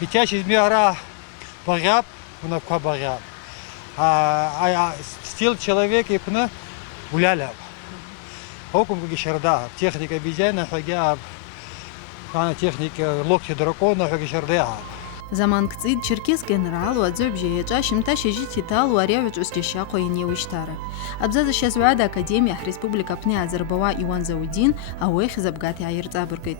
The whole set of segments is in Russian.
Итящий мира багяб, унавка багяб. Стил человек и пна уляля. Окум гишерда, техника бизяна хагяб, техника локти дракона хагишерда. Заман кцид черкес генерал уадзубжи яжа шимта шижи титал уарявич устящако иньевиштара. Абзаза шазвада академия республика пне Азербава Иван Заудин, а уэх забгати айрцабургит.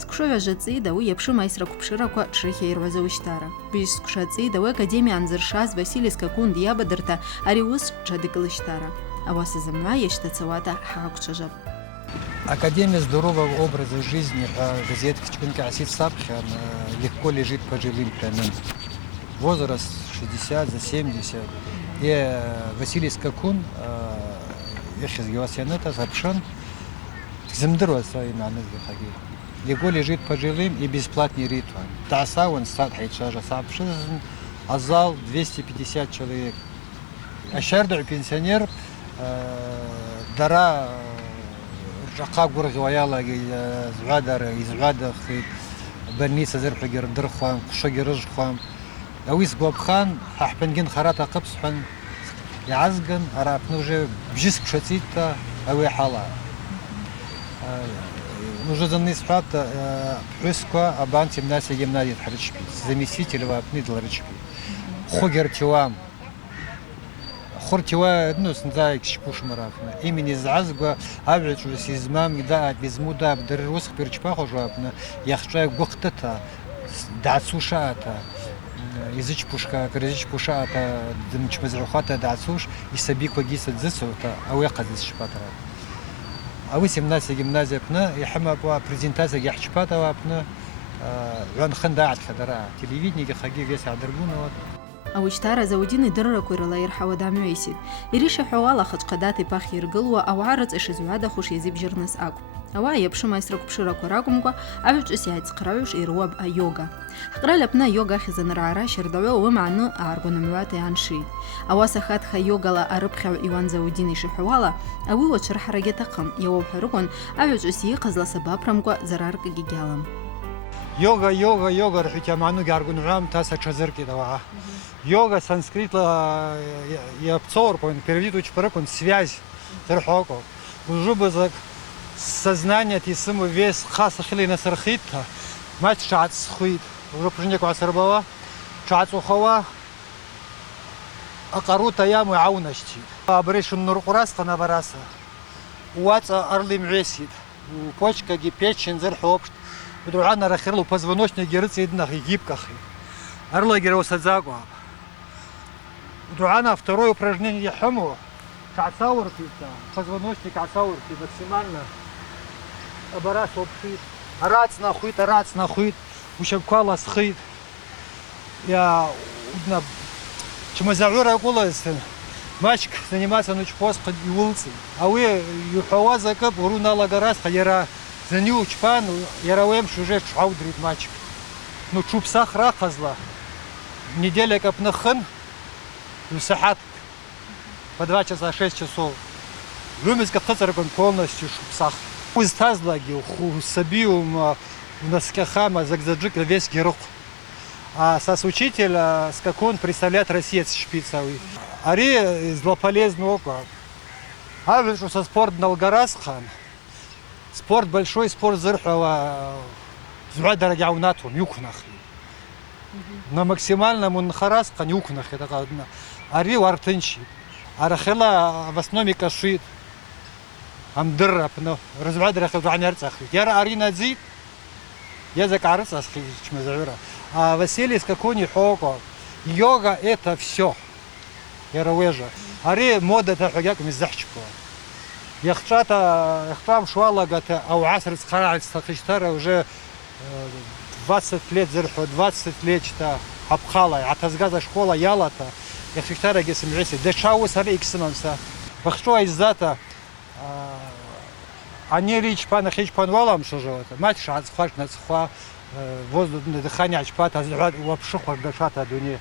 Скушова жаци да у епшу майсра купширако шрихе ирвазовиштара. Биш скушаци да у академия Анзершаз Василий Скакун диабадырта ариус жадыклыштара. А вас замна ешта цавата хакчажаб. Академия здорового образа жизни газет Чкунка Асид Сапхан легко лежит пожилым прямым. Возраст 60 за 70. И Василий Скакун, я сейчас Геосянета, Запшан, Земдро свои нанызгы хаги. Легко лежит пожилым и бесплатный ритуал. Таса он сад хайчажа Сапшан, а зал 250 человек. А шардуй пенсионер дара قاقور غوايالا زغادر يزغادر في برنيسة زرح جر درخوان قشة رجخوان أويس قواب خان حبنجن خراطة قبس حن يعزقن أراب نوجه بجسك شتيتا أوي حالا نوجه الناس حتى حسكوا أبانتي الناس يجمنادي تحرش بي заместитель وابني دلرش بي خوجر توام خورتوا نوس نزايك شبوش مرافنا إيمن يزعزقوا أبعد شو سيزمام يداعد بزمودا بدر وسخ بيرجباخو جوابنا يخشى وقتها دعسوشاتا يزيج بوشكا كريزيج بوشاتا دمش مزروخاتا دعسوش يسبيك وجيس تزسوتا أو يقزس شباترا أو اسم ناس جمنازيا بنا يحمى بوا بريزنتازيا يحشباتا وابنا عن خنداعت خدرا تلفزيوني خاجي جيس عدربونا أوشتارا زودين يدرر كويرلا يرحوا دام عيسيد يريش حوالا خد قداتي باخ يرقلوا أو عارض إيش زوادا خوش يزيب جرنس أكو أو يبشو ما يسرق بشرا كوراكمكو أبج إسياد سقراوش إرواب يوغا حقرا لبنا يوغا خزن رعرا شردوو ومعنو أعرقو نمواتي عن شيد أو سخات خا يوغا لا أربخو إيوان زودين إيش حوالا أو وشرح رجي تقم يوو حرقون أبج إسي قزلا سباب رمكو زرارك جيجالم Йога, рахитя ману гаргун рам таса чазырки дава. Йога санскрит я пцор пон переведут чпаракон связь терхоко. Уже бы за сознание ти саму вес хаса хили на сархита. Мать чат схуит. Уже пожне ко асарбава. Чат ухова. Акарута яму аунашти. Абрешун нурқурас қана бараса. Уаца арлим весит. Почка ги печень зерхопшт. Друана рахерлу позвоночник герцы иднах и гибках. Орла героусадзагу. Друана второе упражнение хаму. Кацаурки, позвоночник кацаурки максимально. Абарас обшит. Арац нахуит. Ушевкала схит. Я чемозавра куласен. Мачк заниматься ночь поска и улицы. А вы юхава закап урунала гарас хаяра. За ню чпан яравем шуже чаудрит мачк. Ну чупсах рахазла. Неделя как нахан. Сахат по 2 часа 6 часов. Люмиска хацаркон полностью чупсах. Узтазлаги хусабиум у нас кахама загзаджик весь герок. А сосучитель скакон представляет россиец шпицевый. Ари злополезный около. А вы что со спорт Налгарасхан. Спорт большой, спорт зырхова, звада радиаунатум, юкнахли. На максимальном он хараска юкнах это одна. Ари вартынчи. Арахела в основе кашит. Амдыррап, но развада рахел дванерцахли. Я арина дзит, я закарца чмезавера. А Василий Скакуни хоко. Йога это все. Я равежа. Ари мода это хагак мизахчко. Яхчам шуалагата, а у аср схарать стахиштара уже 20 лет зерху, 20 лет что обхала, а тазгаза школа ялата, яхчара гесимжеси, дешау сари иксинамса. Вахшуа из-зата, они рич пана хич панвалам шажот, мать шац хаш на цхва, воздух дыхание чпата, вообще хаш дышата дуне.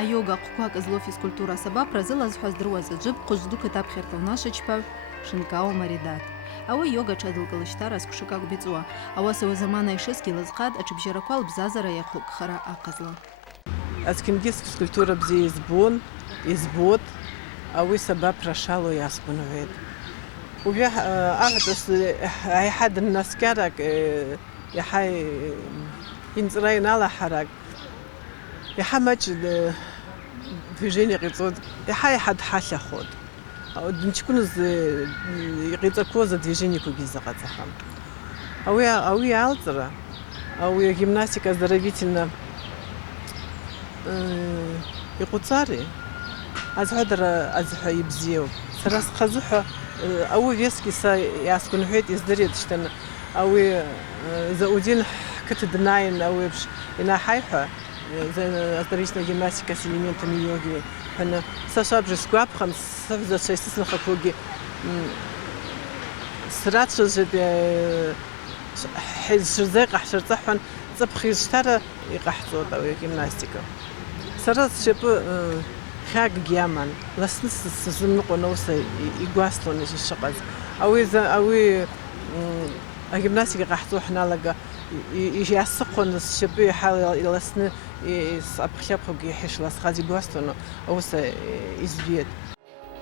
Айога қуак зло физкультура сабап разыла зхаз друаза джиб қужду китаб хертовнаша чпав Шинкао Маридат. Ауа йога чадылгылыштар аскушыкак бицуа. Ауаса озамана ишески лазқад ачыбжараквал бзазара яхлукхара аказла. Аскингис физкультура бзи избот, ауи сабап рашало яскунувет. Увя агатус айхад наскарак яхай инцрайнала харак. Яхамач движение рецод. Яхай хад халя ход. Днчкун рецако за движение кугизагацахам. Ауи алцра, ауи гимнастика оздоровительная. يقطاري أزهدر أزح يبزيو سراس خزوحة أو فيسكي سا ياسكن حيت يزدريد شتن أو زودين كتدناين أو بش إنا حيحة زي أزدريشنا جيمناستيكا سيليمنتами يوجي هنا ساشاب جسكواب خمس سفزة شيستنا خكوجي سرات شجد حيز شرزاق حشر صحفن صبخي اشترى يقحصو أو جيمناستيكا سرات شبه خاق جيامان لسنس سزمنق ونوسا يقواستون إيش الشقز أوي الجيمناستيكا قحصو حنا لقى يسقون الشبه يحاول لسن أبخيبخو جيحش لسخاز يقواستون أوسا يزبيد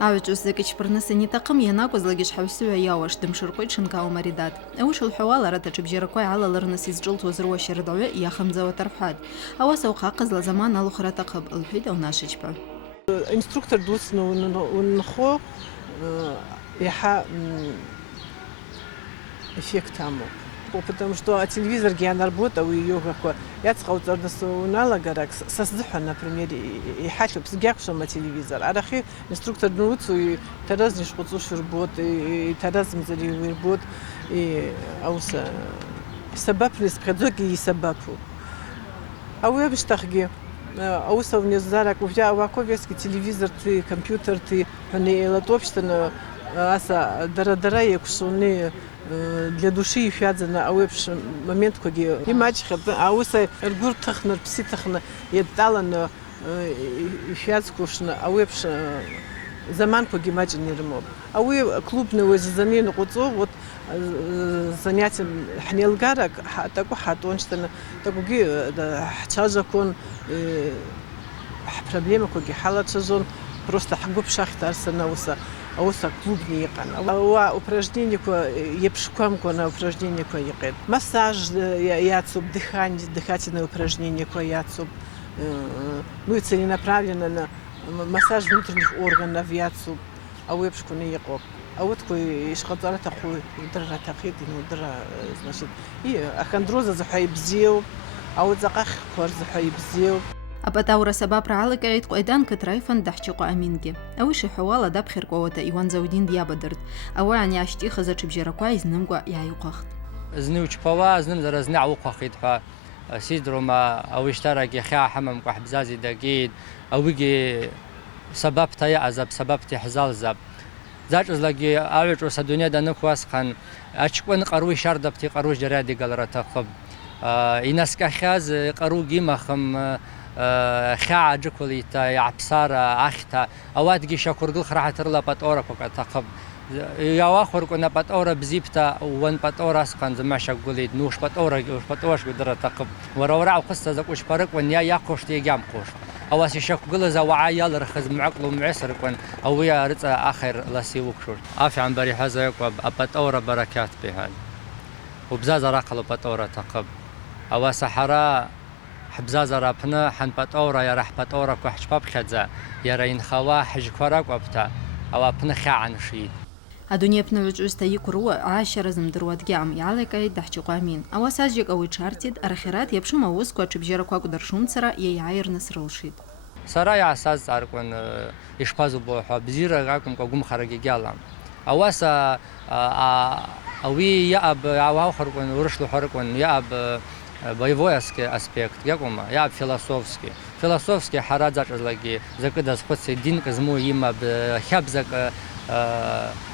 Авиачус закичпырнысы нитақым янакузлагиш хавсуя яуаш дымшырқой Шинкао Маридат. Ауш улхуала рата чыбжаракой алаларныс изжилт возруа шердауя яхамзава тарфхад. Ауаса уқақызла заман алухра тақыб улхид аунашичпа. Инструктор дусну унхо яха эффект тому. Потому что телевизор гиан работа у ее какой. Я сказал, что унала гарак создуха, например, и хочу псгякшо на телевизор. Арахи инструктор нуцу и тараз не шпуцуш работ и тараз мзари работ и ауса сабап не спредоги и сабапу. А у ябштахги ауса вниз зарак у тебя аваковский телевизор ты компьютер ты не латопштана аса дара якшуны для души и фядзана, а вебш момент, когда и мачеха, а уса эргур тахна, пси тахна, и талана и фядскушна, а вебш заман, когда мачен не ремоб. А вы клубный вы замену куцо, вот занятие хнелгарак, такой хатонштана, такой чажакон проблема, когда халачажон просто хагуб шахтарса на уса. Ауса клубный якан. Ауа упражнение ко епшкам ко на упражнение ко якет. Массаж яцуб, дыхательное упражнение ко яцуб. Ну и целенаправленно на массаж внутренних органов яцуб. Ау епшку не якоп. А вот кой ишхатара такой, дра такит, ну дра, значит. И ахандроза захайбзил, а вот заках хор захайбзил. أبتاورا سباب رعالك عيد قيدان كترايفن دحشقو أمينكي أوش حوالا داب خير قوة إيوان زودين ديابدرد أو يعني عشتي خزا بجيركوا يزنمقوا يعيقاخت زنوش بوا زنم زر زنع وقاخت فا سيدرو ما أو اشترك يخيا حمم قحبزازي دقيد أو يجي سبب تيا عذاب سبب تحزال زاب زاج أزلاقي أوش وس الدنيا ده نخواس خان أشكون قروي شردب تي قروي جرادي قال رتقب إناس كخاز قروي مخم خاع جكولي تا يعبصار أختا أواد جيشا كردل خراحة ترلا باتورا كوكا تقب يا واخر كنا باتورا بزيبتا وان باتورا سقان زماشا قولي نوش باتورا باتورش قدرة تقب ورا وقصة زكوش بارك وان يا قوش تيجام قوش أواسي شاك قول زواعي يلا رخز معقل ومعسر كون أو يا رتsa آخر لاسي وكشور عافي عن بري حزايك وباتورا بركات بهذا وبزاز راقلو باتورا تقب أو صحراء حبزازا رابنا حن باتورا يا راح باتورا كوحش باب خدزا يا راين خوا حج كوراك وابتا او ابنا خاعن شيد أدوني بنوج أستي كرو 10 زمدروات جام يعلق أي دحشي قامين أو ساجك أو تشارتيد أرخيرات يبشو موز كوا تبجيرك واقدر شوم سرا يعير نسر الشيد سرا يا أساس أركون يشبازو بوحو بزيرا غاكم كوغم خارجي جالام أواسا أوي يا أب عواو خركون ورشلو خركون يا أب боевойский аспект, я философский харад зачезлаги, закида специ дин казму има хабзак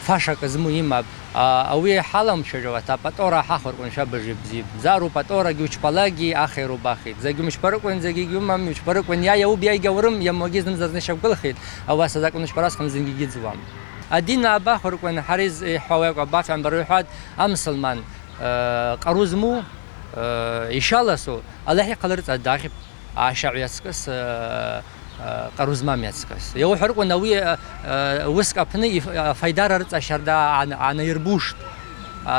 فاشا كزمو يماب أوي حالم شجوا تا بطورة حخور كون شاب جبزيب زارو بطورة جوش بلاجي آخر وباخد زي مش بركون زي يوم مش بركون يا يو بيا جورم يا موجز نزل نشوف كل خير أو أساسا مش براس خمس زنجي زوام أدينا باخر كون حريز حواق وباف عن بروحات أمسلمان قروزمو يشالسو الله يقدر الداخل عشاء يسكس قروزما ميسكس يو حرق ونوي وسك أبني فايدار رت أشردا عن يربوش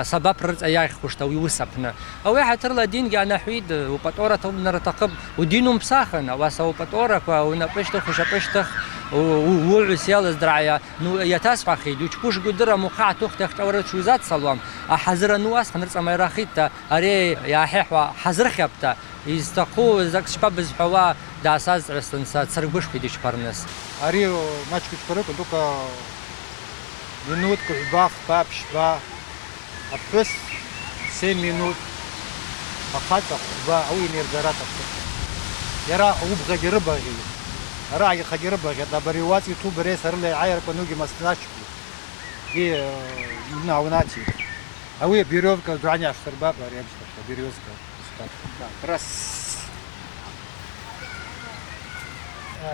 سبب رت أياخ خوشتوي وسبنا أو حتى الدين جانا حيد وبطورة نرتقب ودينهم ساخن واسو بطورة ونبشتخ وشبشتخ وعسيال الزراعية نو يتاسع خيد وتشبوش قدرة مقاع تختخ أورد شو ذات صلوام حذر النواس خنرس أما يراخيتا أري يا حيحوا حذر خيبتا يستقو زك شباب زحوا دا أساس عستنسات سرقوش خيديش برنس أري ماتش كتفرق دوكا منوت كعباخ باب شبا أبس 6 minut أخذت با أوي نيرجرات يرى أوبغا جربها راعي خجربها كذا بريواتي تو بري سر لي عاير كنوجي مسناش دي ناوناتي أوي بيروفكا دعني أشتر باب ريمش بيروفكا راس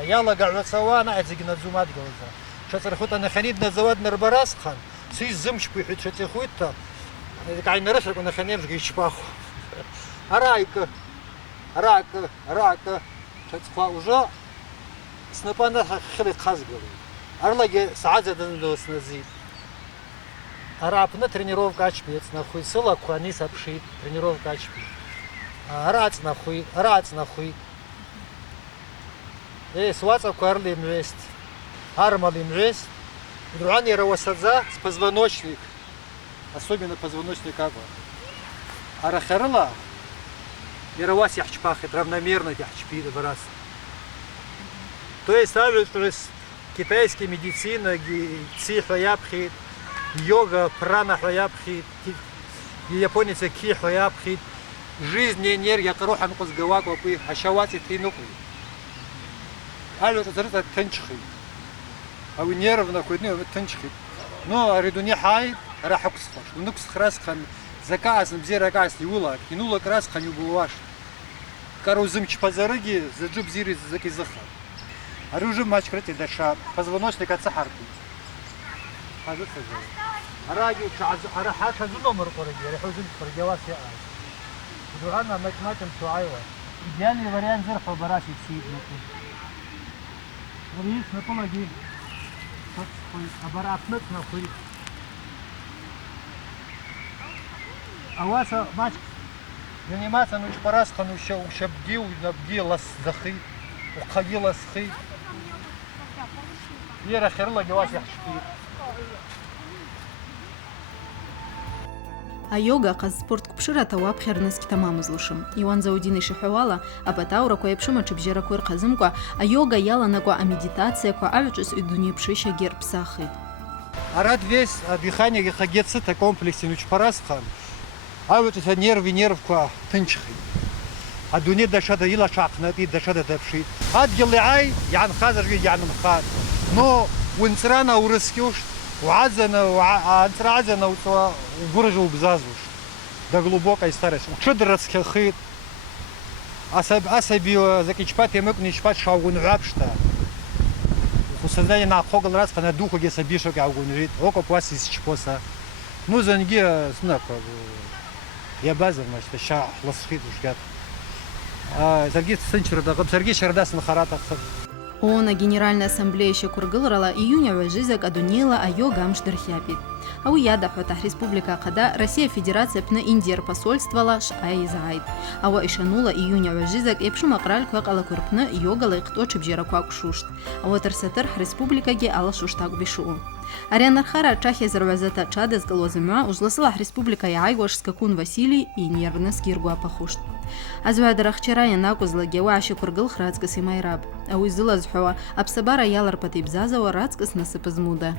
يلا قاعد سوانا أتزقنا الزومات قلنا شتر خوت أنا خنيد نزود نربراس خان سيز زمش بيحط شتر خويتا قاعد نرشق أنا خنيمش قيش باخو أراك شتر وجا سنبانا خليت خازقلي أرلاقي ساعات دندوس نزيد أرابنا тренировка أشبيت نخوي سلا كوانيس أبشيت тренировка أشبيت أرات نخوي سواца كارли инвест армал инвест друани равасадза с позвоночник особенно позвоночник аба арахарла яравас яхчпахет равномерно яхчпит барас. То есть китайская медицина, психоябхит, йога, прана хвоябхит, японец ки хвоябхит, жизнь, энергия, короха нукус гаваку, ашавати тринуку. Алю это тенчхи. А вы нервно кудни тенчхи. Но редуни хай рахукс хош. Нукс храсхан заказ бзира газ лиула, кинула красхан юбулаш. Карузым чпазарыги заджуб зири закизаха. Оружие матч крати даша позвоночник отсахарки. هذا سجل. أراجع أراحات هذا نمر قرية رحوزن قرية واسعة. بدوعنا مكماتم شعيوة. يعني وريان زرح وبراشي تسيب نقول. وريس نقول أجيب. أبرافنت نقول. أواسا матч. заниматься ну парас хану шабги набги лас захи وقيل سخي يرى خير الله جواز يحشي Айога қаз спорт купшира таваб хернески тамамызлышым. Иван Заудин ишихуала, апатаура кое пшима чипжера куэр казымква, айога яла наква а медитация ква авичус идуни пшиша гер псахи. Арад весь дыхание гехагетсита комплексе ну парас хан. Авичус нерв ква тынчхи. الدنيا دشادة يلا شاقناتي دشادة دبشي هاد يلي عاي يعني خازر يعني مخاد نو ونسرانا ورسكيوش وعزنا وعنسرا عزنا وبرجوا بزازوش ده глубокая старость وشدرسك خيط أسبي زكي شبات يمكن شبات شاوغون عبشتا وخصوصا на خogل раз на духу где собишок аугунрит око паси шпоса ну занги снака я базар значит ща ласхит ушгат Сергей Сенчердагы, Сергей Шердас Нахаратах. Она Генеральная ассамблея Шекургылрала июня вожизак адунила айо гамшдырхяпит. Ау ядахота республика Када Россия Федерация пна Индия посольствовала шайзайд. Ау ишанула июня вожизак эпшума краль квакала курпна йогала ихто чибжера квакшушт. Ау терсатер республика ге ала шуштак бишу. Арианархара Чахия Зарвазата Чадес Галозыма ужласала республика Яйгош Скакун Василий и нервно скиргуа пахушт. Азвадарахчара янакузла гева Шекургыл храцкас и майраб. Ау изыла зхуа абсабара ялар патибзазава рацкас насыпызмуда.